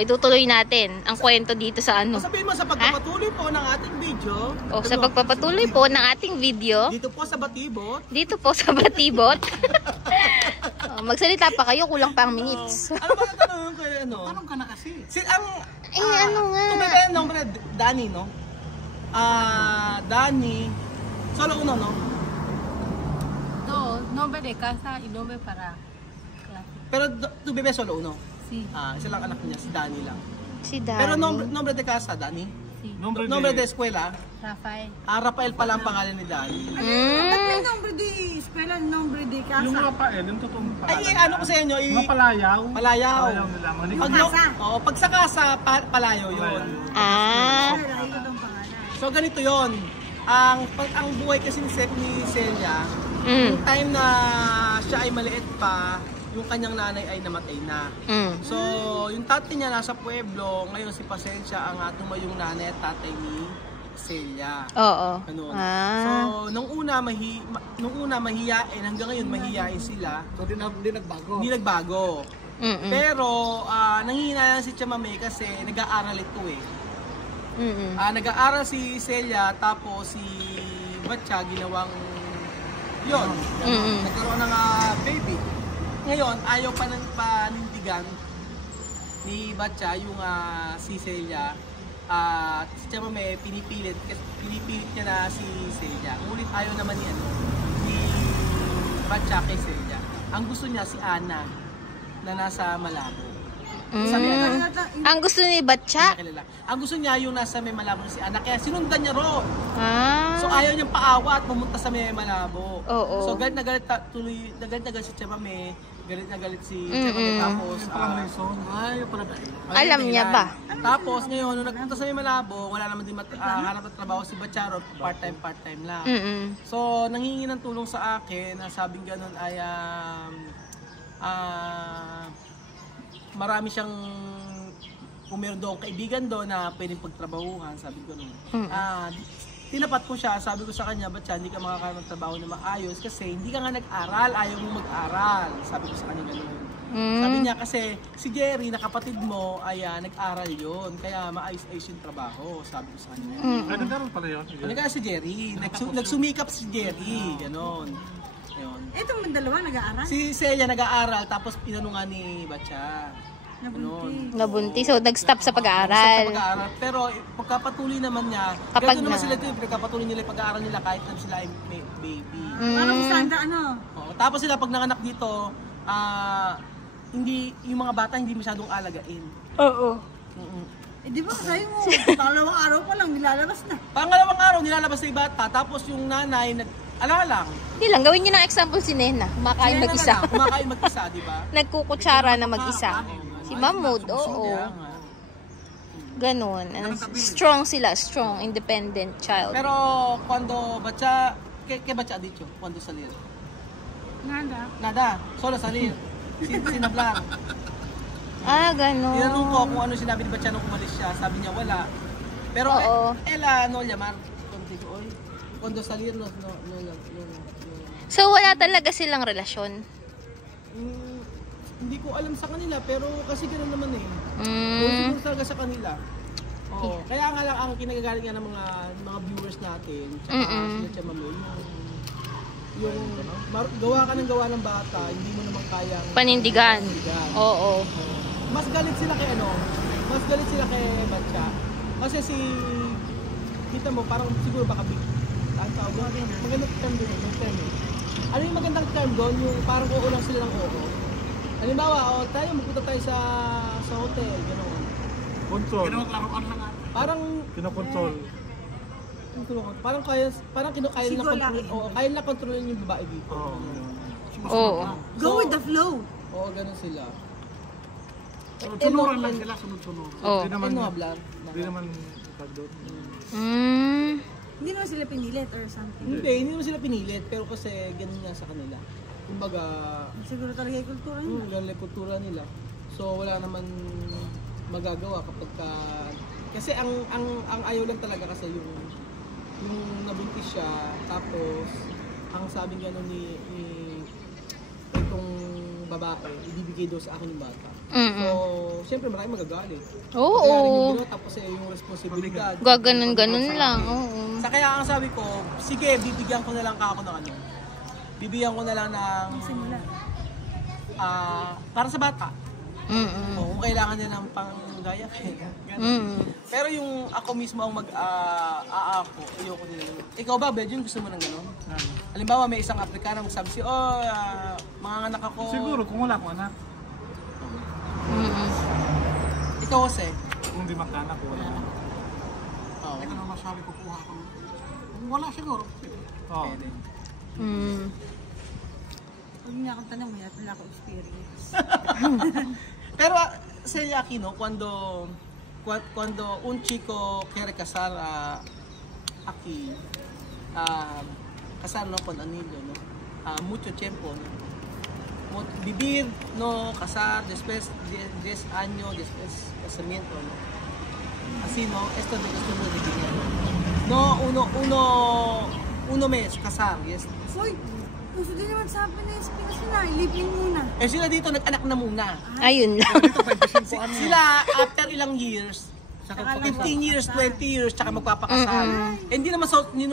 itutuloy natin ang kwento dito sa ano. Sabihin mo sa pagpapatuloy po ng ating video. Sa pagpapatuloy po ng ating video. Dito po sa Batibot. Dito po sa Batibot. Magsalita pa kayo, kulang pa ang minutes. Ano ba natanong ko Tanong ka na kasi. Ano nga? Tumibay ang nombre, Danny, no? Danny. Solo uno, no? Nombre de casa y nombre para clase. Pero tu bebe solo uno? Sí. Isa lang anak niya, si Danny lang. Si Danny. Pero nombre de casa, Danny? Sí. Nombre de eskwela? Rafael. Rafael pala ang pangalan ni Danny. Ba't may nombre de eskwela, nombre de casa? Yung Rafael, yung totoong pangalan. Ay, ano ko sa inyo? Mga palayaw. Palayaw. Palayaw nila. Pag sa kasa, palayaw yun. So ganito yon. Ang buhay kasi ni Celia, yung time na siya ay maliit pa, yung kanyang nanay ay namatay na. So, yung tatay niya nasa pueblo, ngayon si Pasensya ang tumayong nanay at tatay ni Celia. Oo. Ganun. So, nung una mahiyain, hanggang ngayon mahiyain sila. So, di nagbago? Hindi nagbago. Pero, nanghihinayang si Chamame kasi nag-aaral ito eh. Nag-aaral si Celia, tapos si Batya ginawang yun. Nagkaroon ng baby. Ngayon, ayaw pa ng panindigan ni Batya yung si Celia. Si Chamame pinipilit niya na si Celia. Ngunit ayaw naman ni Batya kay Celia. Ang gusto niya si Ana na nasa Malabo. Ang gusto ni Batya? Ang gusto niya yung nasa May Malabo si Ana, kaya sinundan niya ron. So ayaw niyang paawa at pumunta sa May Malabo. So galit na galit si Chamame. Galit na galit si Chamame. Tapos alam niya ba? Tapos ngayon nung nagpunta sa May Malabo, wala naman din hanap ng trabaho si Batya, part-time lang. So nanghingi ng tulong sa akin, na sabing ganun ay marami siyang meron doon kaibigan doon na pwedeng pagtrabahuhan, sabi ko noon. Tinapat ko siya, sabi ko sa kanya, ba't siya hindi ka makakaroon ng trabaho na maayos kasi hindi ka nga nag-aral, ayaw mo mag-aral. Sabi ko sa kanya gano'n. Sabi niya kasi si Jerry na kapatid mo ay nag-aral yon, kaya maayos-ayos yung trabaho, sabi ko sa kanya. Ay, nagkaroon pala yun? Nagkaroon si Jerry, nagsumikap si Jerry, gano'n. Itong dalawa nag-aaral? Si Celia nag-aaral, tapos pinanungan ni Batya. Nabuntis. So, nag-stop sa pag-aaral. Pero pagkapatuloy naman niya, kapag naman sila ito, pagkapatuloy nila yung pag-aaral nila kahit na sila ay may baby. Parang Sandra, Tapos sila pag nanganak dito, hindi yung mga bata hindi masyadong alagain. Oo. Di ba sabi mo, pangalawang araw pa lang nilalabas na. Pangalawang araw nilalabas na yung bata, tapos yung nanay alalang. Hindi lang, gawin niyo ng example si Nena. Kumakain mag-isa. Kumakain mag-isa, di ba? Nagkukutsara na mag-isa. Si Mahmoud, oo. Ganon. Strong sila, strong, independent child. Pero, cuando Batya, ¿qué Batya ha dicho? Cuando salir? Nada. Solo salir. Sin hablar. Ganon. Tinanong ko kung ano sinabi ni Batya nung umalis siya. Sabi niya, wala. Pero, ela, no llamar. Cuando salir, no. So, wala talaga silang relasyon? Hindi ko alam sa kanila, pero kasi ganoon naman eh. Siguro talaga sa kanila. Kaya nga lang ang kinagagalit nga ng mga viewers natin, tsaka sila Chamame, yung gawa ka ng gawa ng bata, hindi mo naman kayang panindigan. Oo. Mas galit sila kay Batya. Kasi kita mo, parang siguro baka magandang term doon, ano yung magandang term doon? Yung parang oo lang sila ng oo. Halimbawa, magpunta tayo sa hotel, gano'n. Control. Parang kinokontrol. Parang kaya nila kontrolin yung babae dito. Oo. Go with the flow. Oo, gano'n sila. Sunod lang sila, sunod-sunod. Hindi naman pagdot. Hindi naman sila pinilit or something. Hindi naman sila pinilit, pero kasi ganun nga sa kanila. Kumbaga, siguro talaga yung kultura nila. Ganun yung kultura nila. So wala naman magagawa kapag kasi ang ayaw lang talaga kasi yung nabuntis siya, tapos ang sabing gano'n ni itong babae, ibibigay daw sa akin yung bata. So, siyempre maraming magagalit. Oo. Kaya rin yung ginawa, tapos yung responsibilidad. Gaganon-ganon lang. Oo. Sa kaya ang sabi ko, sige, bibigyan ko na lang ako ng ano. Bibigyan ko na lang ng para sa bata. O, kung kailangan niya ng panggaya. Pero yung ako mismo ang mag-aako, ayoko nila. Ikaw ba, Bedjun, gusto mo ng gano'n? Halimbawa, may isang Afrikano magsabi siya, mga anak ako. Siguro, kung wala akong anak. Ikaw kasi? Kung di magkaanak, wala. Oo. Ito na masabi ko kuha ko. Kung wala siguro. Oo. Pag niya akong tanong, wala akong experience. Pero Celia Aquino, cuando un chico quiere casar aquí, casar no con anillo, no, mucho tiempo, no, vivir, no, casar, después 10 años, después casamiento, no, así, no, esto de costumbre de dinero, no, uno mes casar, yes. Uy, gusto din naman sa akin na yung Pinas na, ilipin muna. Eh sila dito nag-anak na muna. Ayun lang. Sila after ilang years, 15 years, 20 years, tsaka magpapakasal. Eh, hindi naman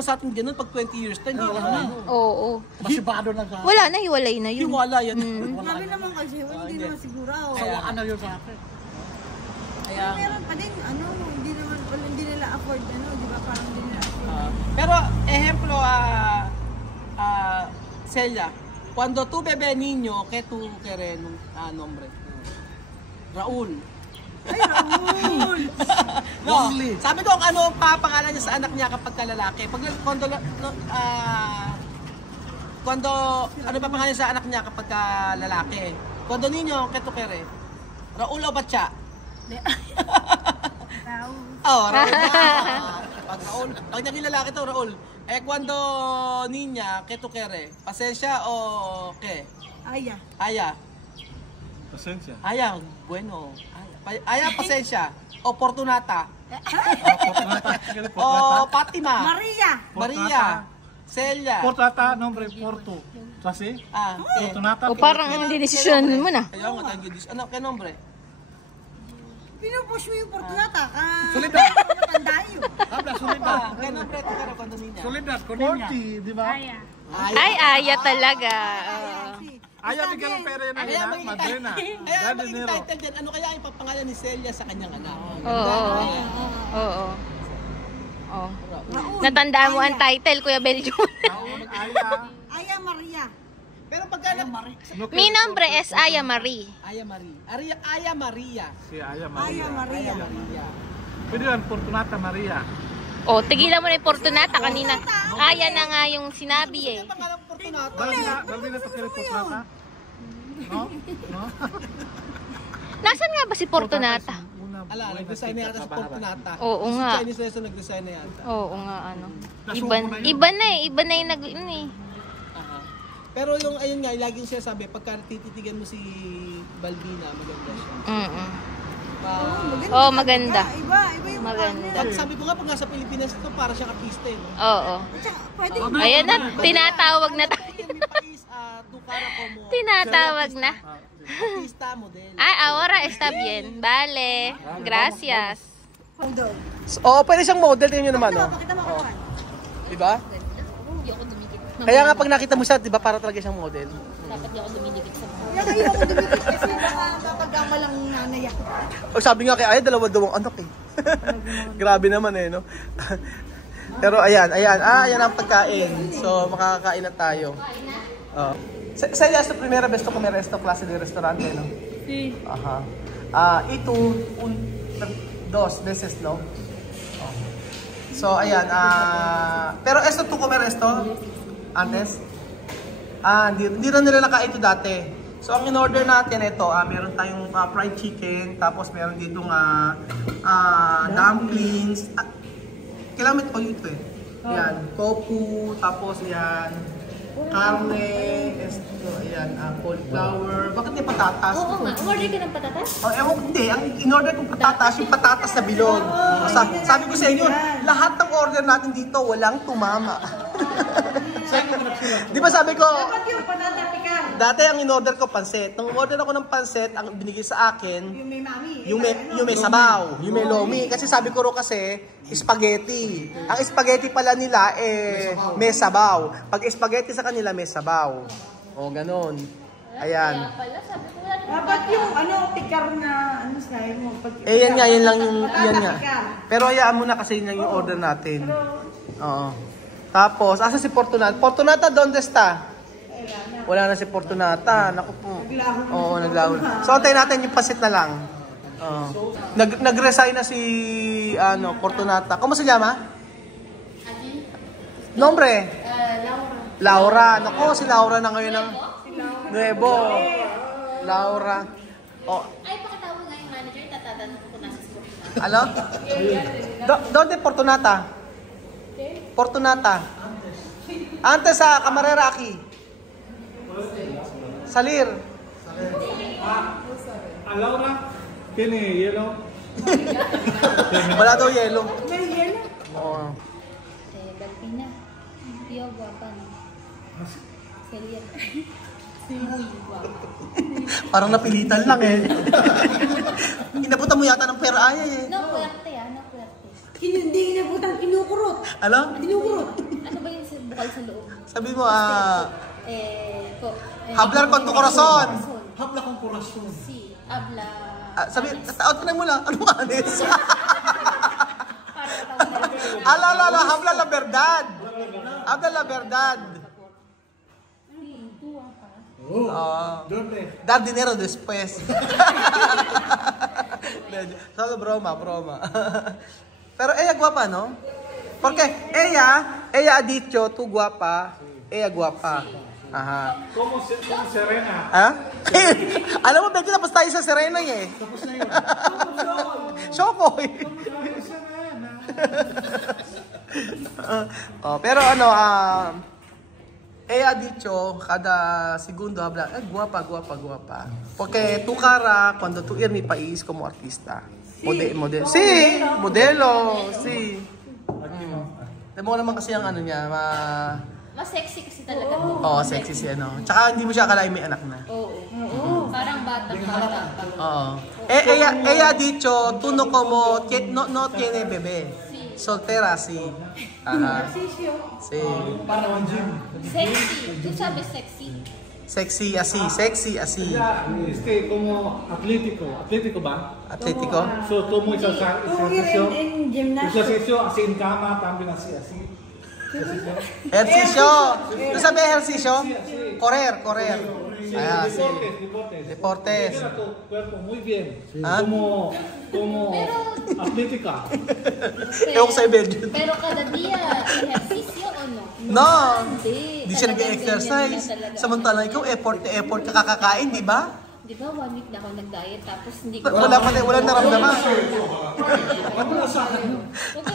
sa atin ganun pag 20 years, hindi naman. Oo. Masibado na sa Wala na, hiwalay na yun. Wala yan. Sabi naman kasi, hindi naman siguro. sawaan na yun sa akin. Kaya, Meron pa din, hindi nila afford, di ba? Parang hindi nila afford. pero, ejemplo, Celia, cuando tu bebé niño, ¿qué tú quieres nombre? Raul. Ay, Raul! No, sabi ko kung ano pa pangalan niya sa anak niya kapag kalalaki. Pag cuando ano pa pangalan sa anak niya kapag lalaki? Cuando niño, ¿qué tú quieres? Raul o Batya? Raul. Oh, Raul na. Pag Raul, pag naging lalaki to, Raul. Eh, cuando niña, ¿qué tú quieres? ¿Pasensya o qué? Aya. Aya. Pasensya. Aya, bueno. Aya, pasensya. O Fortunata. O Fatima. Maria! Maria. Celia. Portata, nombre Porto. Kasi? Fortunata. O parang didesisyon mo na. Kaya nga tayo gidis. Ano, kaya nombre? Pinupush mo yung Fortunata ka. Solidad. Matanda yun. Habla, solidad. Kaya nombre ito kaya cuando niña. Solidad, con niña. 40, di ba? Ay, aya talaga. Ayaw bigyan ng pera yan na, madrena. Kaya magiging title dyan, ano kaya ang ipapangalan ni Celia sa kanyang anak? Oo. Natandaan mo ang title, Kuya Belgium. Aya Maria. Pero pagka Mi nombre es Aya Marie. Aya Maria. Aya Maria. Si Aya Aya Maria. Maria. Pwede yan, Fortunata Maria. O, tigilan mo na yung Fortunata kanina. Aya na nga yung sinabi eh. Ano pangalan Fortunato? Balbi na ito Fortunata? No? No? Nasaan nga ba si Fortunata? Ala, nag-resign na yata sa Fortunata. Oo nga. Si Chinese lesson nag-resign na yata. Oo nga, ano. Iba na eh nag Pero yung, ayun nga, laging siya sabi, pagka tititigan mo si Balbina, maganda siya. Oh, maganda. Iba yung Maganda. Pag sabi ko nga, pag nasa Pilipinas ito, para siyang artista eh. No? Oo. Pwede. Ayan na, tinatawag na tayo. Mi país, tu cara como Tinatawag na. artista, model. Ay, ahora está bien. Vale. Gracias. Oo, pwede siyang model, tingnan nyo naman, no? Pakita mo kawan. Diba? Kaya nga pag nakita mo siya, diba, para talaga siyang model. Dapat di ako dumidikit sa mga. Kaya kayo ako dumikit kasi makapagkamalang nanay ako. O sabi nga kay Aya, dalawa-dalawang anak eh. Grabe naman eh, no? Pero ayan. Ayan ang pagkain. So, makakakain na tayo. Saya es tu primera vez que comer esta clase de restaurante, no? Sí. Ajá. Y tú, dos veces, no? So, ayan. Pero esto, tú comer esto antes? Hindi na nila nakain ito dati. So, ang in-order natin ito, meron tayong fried chicken, tapos meron ditong dumplings. Kailangan ito ito eh. Yan, tofu, tapos yan, karne, ayan, cauliflower. Bakit may patatas? Oo nga, order ka ng patatas? Hindi. Ang in-order kong patatas, yung patatas na bilog. Sabi ko sa inyo, lahat ng order natin dito, walang tumama. Di ba sabi ko, Dapat yung patata picar. Dati ang in-order ko pansit. Nung order ako ng pansit, ang binigay sa akin, Yung may mami. yung may sabaw, yung may lomi. Kasi sabi ko ro kasi, spaghetti. Ang spaghetti pala nila, may sabaw. Pag spaghetti sa kanila, may sabaw. O, ganun. Ayan. Pala, sabi ko, Dapat yung pikar na, style mo. Yan nga, yan lang yung, yan nga. Pikar. Pero hayaan mo na kasi yun lang yung order natin. Oo. Tapos, asa si Fortunata? Fortunata, donde está? Wala na si Fortunata. Naku po. Oo, naglaho. So, antayin natin yung pasit na lang. Nag-resign na si Fortunata. ¿Cómo se llama? Nombre? Laura. Naku, si Laura na ngayon ng Nuevo. Laura. Oh. ay, pakitawag nga yung manager, tatatanong ko nasa Fortunata. Ano? ¿Dónde Fortunata? Fortunata. Antes sa Camarera aquí. Salir. Laura, ¿tiene hielo? Wala daw yelo. May yelo. Oo. Dalpina. Tío, guapa. Celia. Muy guapa. Parang napilitan lang eh. Inabutan mo yata ng pera ay eh. No puerte no puerte. Hindi inabutan, kinukurot. Ano? Kinukurot. Ano ba yung bukal sa loob? Sabi mo hablar con tu corazon. Habla con corazón. Si, habla. Sabi, tanong mo lang, anong anis? Ala, habla la verdad. Habla la verdad. ¿Dónde? Dar dinero después. Solo broma. Pero ella guapa, ¿no? Porque ella ha dicho, tú guapa, ella guapa. Ajá. ¿Cómo Serena? Ha? Alam mo, medyo tapos tayo sa Serena eh. Tapos na yun. Shoko eh. Pero ella ha dicho, cada segundo habla, guapa. Porque tu cara, cuando tú eres mi país como artista, modelo. Sí, modelo, sí. Mo naman kasi ang ano niya, Mas sexy kasi talaga. Oo, sexy si ano. Tsaka hindi mo siya akalain may anak na. Oo. Parang bata pa. Oo. Ella ha dicho, tú no como, no tiene bebé. Soltera, sí. Ajá. Sí. Para ang gym. Sexy. Tú sabes sexy. Sexy así. Como atlético ba? Atlético. So, tomo ejercicio. In gymnastics. Ejercicio así en cama, también así. Ejercicio. ¿Tú sabes ejercicio? Correr. Ah, sí. Deportes. Mira tu cuerpo muy bien. ¿Ah? Como atlética. Ewan ko sa Belgium. Pero kada dia, ehersisyo o no? No. Hindi. Di siya nag-exercise. Samantalang ikaw, effort ka kakakain, di ba? Di ba, 1 week na ako nag-diet tapos hindi ko... Wala naramdaman. Huwag ka